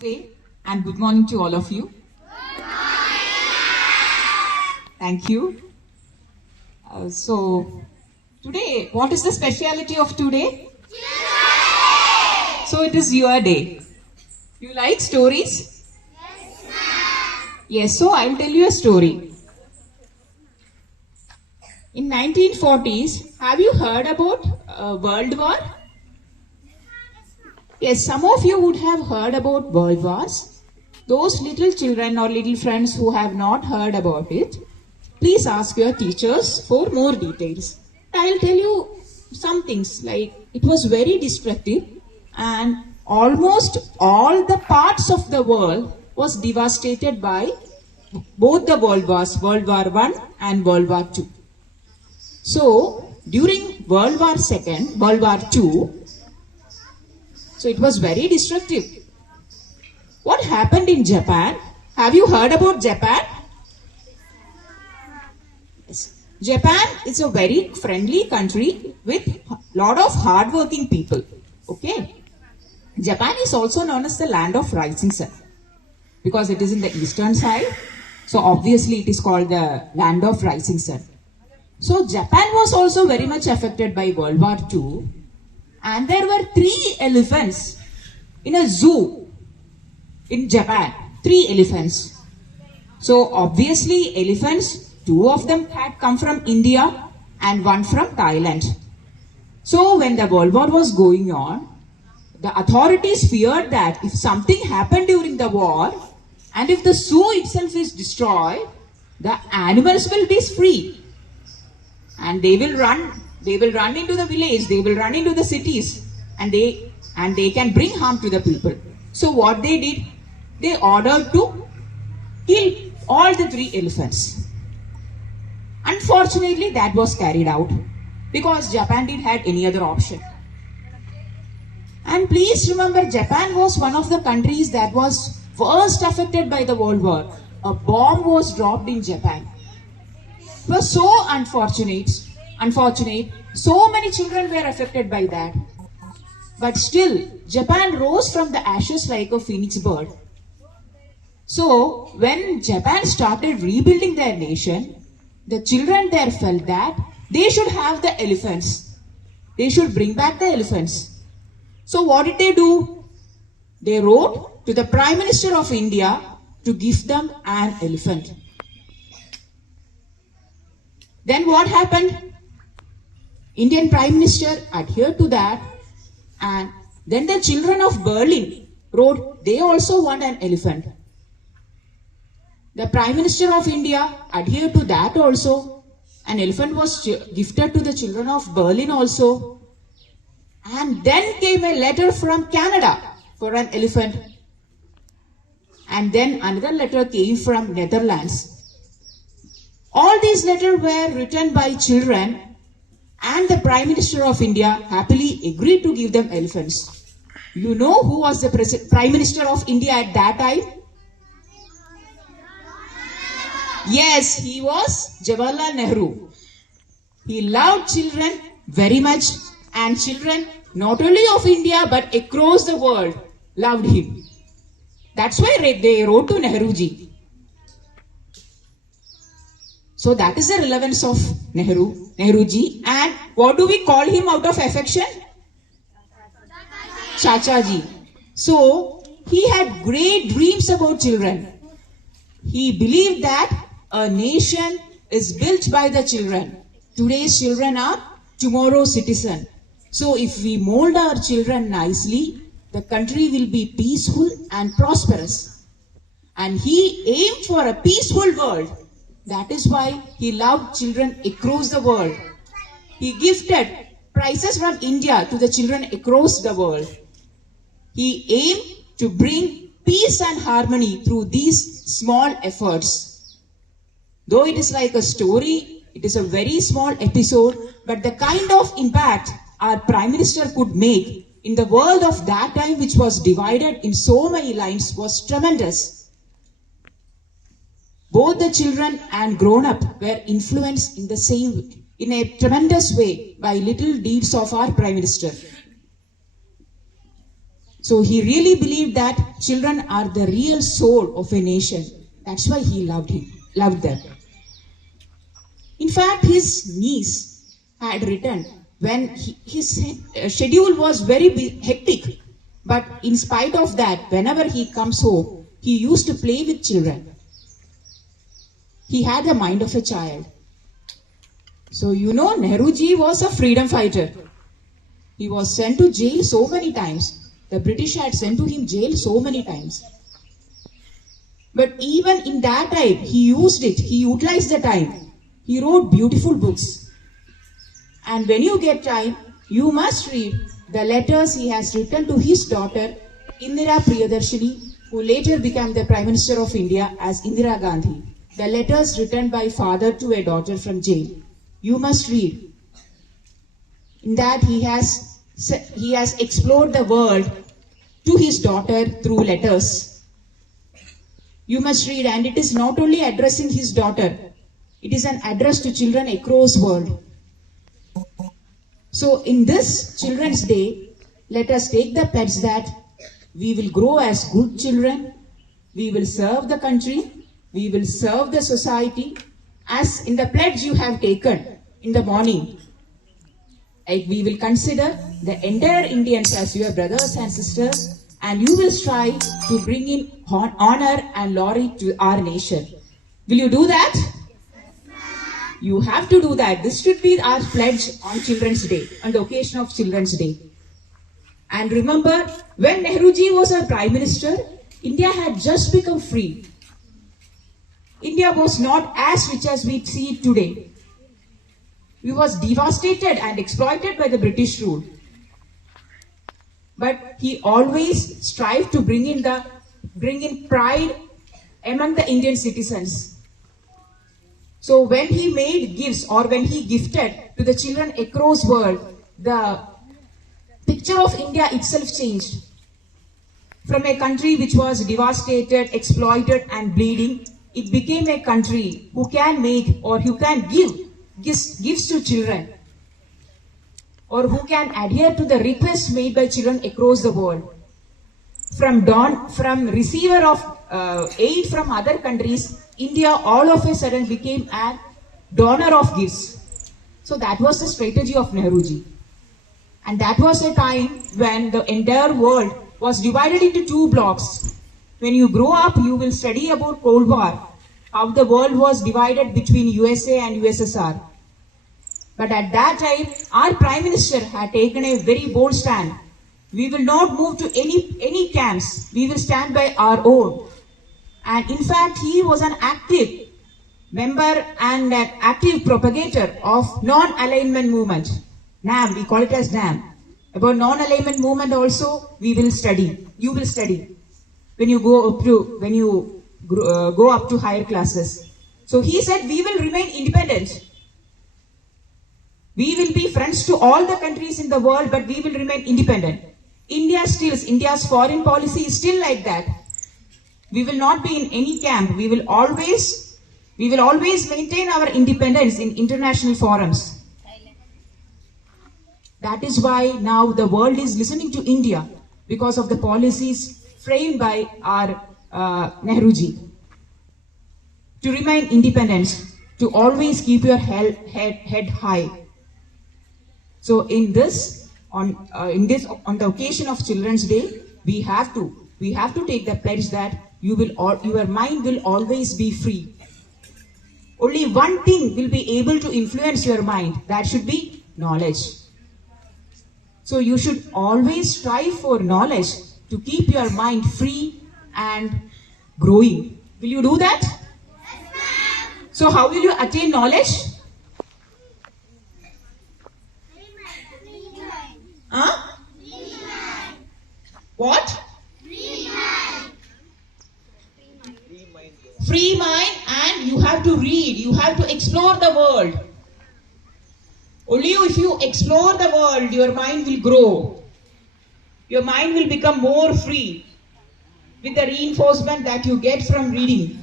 Namaste and good morning to all of you. Thank you. So, today, what is the speciality of today? So, it is your day. You like stories? Yes, so I will tell you a story. In 1940s, have you heard about World War? Yes, some of you would have heard about World Wars. Those little children or little friends who have not heard about it, please ask your teachers for more details. I'll tell you some things like it was very destructive and almost all the parts of the world was devastated by both the World Wars, World War I and World War II. So, during World War II, so it was very destructive. What happened in Japan? Have you heard about Japan? Yes. Japan is a very friendly country with a lot of hardworking people. Okay. Japan is also known as the land of rising sun because it is in the eastern side. So obviously it is called the land of rising sun. So Japan was also very much affected by World War II. And there were 3 elephants in a zoo in Japan. 3 elephants. So obviously elephants, 2 of them had come from India and 1 from Thailand. So when the World War was going on, the authorities feared that if something happened during the war and if the zoo itself is destroyed, the animals will be free and they will run into the village, they will run into the cities and they can bring harm to the people. So what they did, they ordered to kill all the 3 elephants. Unfortunately, that was carried out because Japan didn't have any other option. And please remember, Japan was one of the countries that was first affected by the World War. A bomb was dropped in Japan. It was so unfortunate. So many children were affected by that. But still, Japan rose from the ashes like a phoenix bird. So, when Japan started rebuilding their nation, the children there felt that they should have the elephants. They should bring back the elephants. So, what did they do? They wrote to the Prime Minister of India to give them an elephant. Then what happened? Indian Prime Minister adhered to that, and then the children of Berlin wrote they also want an elephant. The Prime Minister of India adhered to that also. An elephant was gifted to the children of Berlin also. And then came a letter from Canada for an elephant. And then another letter came from Netherlands. All these letters were written by children. And the Prime Minister of India happily agreed to give them elephants. You know who was the Prime Minister of India at that time? Yes, he was Jawaharlal Nehru. He loved children very much, and children not only of India but across the world loved him. That's why they wrote to Nehruji. So that is the relevance of Nehruji. And what do we call him out of affection? Chachaji. So he had great dreams about children. He believed that a nation is built by the children. Today's children are tomorrow's citizens. So if we mold our children nicely, the country will be peaceful and prosperous. And he aimed for a peaceful world. That is why he loved children across the world. He gifted prizes from India to the children across the world. He aimed to bring peace and harmony through these small efforts. Though it is like a story, it is a very small episode, but the kind of impact our Prime Minister could make in the world of that time, which was divided in so many lines, was tremendous. Both the children and grown-up were influenced in a tremendous way by little deeds of our Prime Minister. So he really believed that children are the real soul of a nation. That's why he loved them. In fact, his niece had written when his schedule was very hectic. But in spite of that, whenever he comes home, he used to play with children. He had the mind of a child. So you know, Nehruji was a freedom fighter. He was sent to jail so many times. The British had sent to him jail so many times. But even in that time, he used it. He utilized the time. He wrote beautiful books. And when you get time, you must read the letters he has written to his daughter, Indira Priyadarshini, who later became the Prime Minister of India as Indira Gandhi. The letters written by father to a daughter from jail. You must read. In that he has explored the world to his daughter through letters. You must read, and it is not only addressing his daughter, it is an address to children across the world. So in this Children's Day, let us take the pledge that we will grow as good children, we will serve the country, we will serve the society, as in the pledge you have taken in the morning. Like we will consider the entire Indians as your brothers and sisters, and you will strive to bring in honor and glory to our nation. Will you do that? You have to do that. This should be our pledge on Children's Day, on the occasion of Children's Day. And remember, when Nehruji was our Prime Minister, India had just become free. India was not as rich as we see it today. We was devastated and exploited by the British rule. But he always strived to bring in pride among the Indian citizens. So when he made gifts or when he gifted to the children across the world, the picture of India itself changed. From a country which was devastated, exploited and bleeding, it became a country who can make or who can give gifts to children, or who can adhere to the requests made by children across the world. From receiver of aid from other countries, India all of a sudden became a donor of gifts. So that was the strategy of Nehruji. And that was a time when the entire world was divided into two blocks. When you grow up, you will study about Cold War, how the world was divided between USA and USSR. But at that time, our Prime Minister had taken a very bold stand. We will not move to any camps. We will stand by our own. And in fact, he was an active member and an active propagator of non-alignment movement. NAM, we call it as NAM. About non-alignment movement also, we will study. You will study when you go up to higher classes. So he said, we will remain independent. We will be friends to all the countries in the world, but we will remain independent. India's foreign policy is still like that. We will not be in any camp. We will always maintain our independence in international forums. That is why now the world is listening to India, because of the policies framed by our Nehruji. To remain independent, to always keep your head high. So in this, on the occasion of Children's Day, we have to take the pledge that your mind will always be free. Only one thing will be able to influence your mind. That should be knowledge. So you should always strive for knowledge to keep your mind free and growing. Will you do that? Yes, ma'am. So how will you attain knowledge? Huh? What? Free mind, and you have to read, you have to explore the world. Only if you explore the world, your mind will grow. Your mind will become more free with the reinforcement that you get from reading.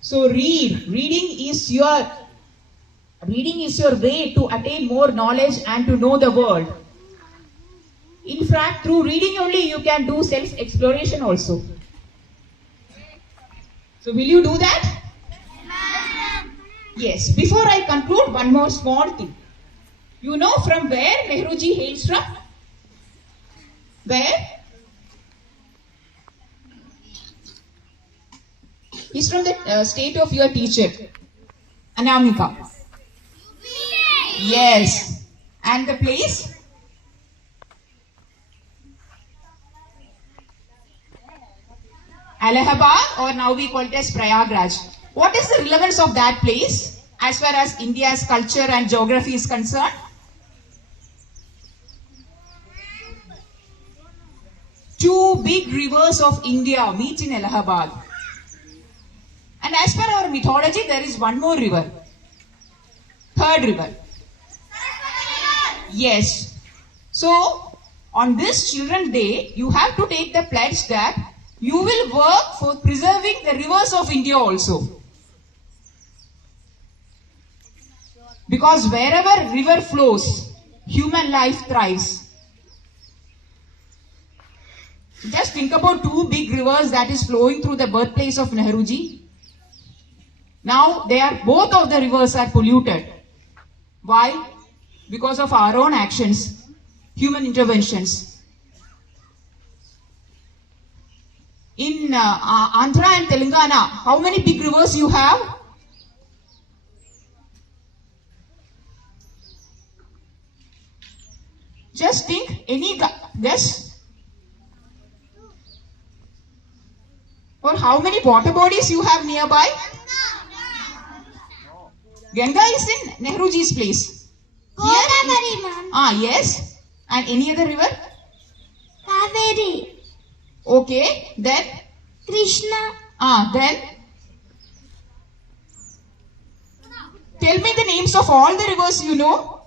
So reading is your way to attain more knowledge and to know the world. In fact, through reading only you can do self-exploration also. So will you do that? Yes. Before I conclude, one more small thing. You know from where Nehruji hails from? Where? He's from the state of your teacher, Anamika. Yes. And the place? Allahabad, or now we call it as Prayagraj. What is the relevance of that place as far as India's culture and geography is concerned? Two big rivers of India meet in Allahabad. And as per our mythology, there is one more river. Third river. Yes. So, on this Children's Day, you have to take the pledge that you will work for preserving the rivers of India also. Because wherever river flows, human life thrives. Just think about two big rivers that is flowing through the birthplace of Nehruji. Now, both of the rivers are polluted. Why? Because of our own actions, human interventions. In Andhra and Telangana, how many big rivers you have? Just think, any guess? Or how many water bodies you have nearby? Ganga is in Nehruji's place. Godavari, ma'am. Yes. And any other river? Kaveri. Okay. Then? Krishna. Then? Tell me the names of all the rivers you know.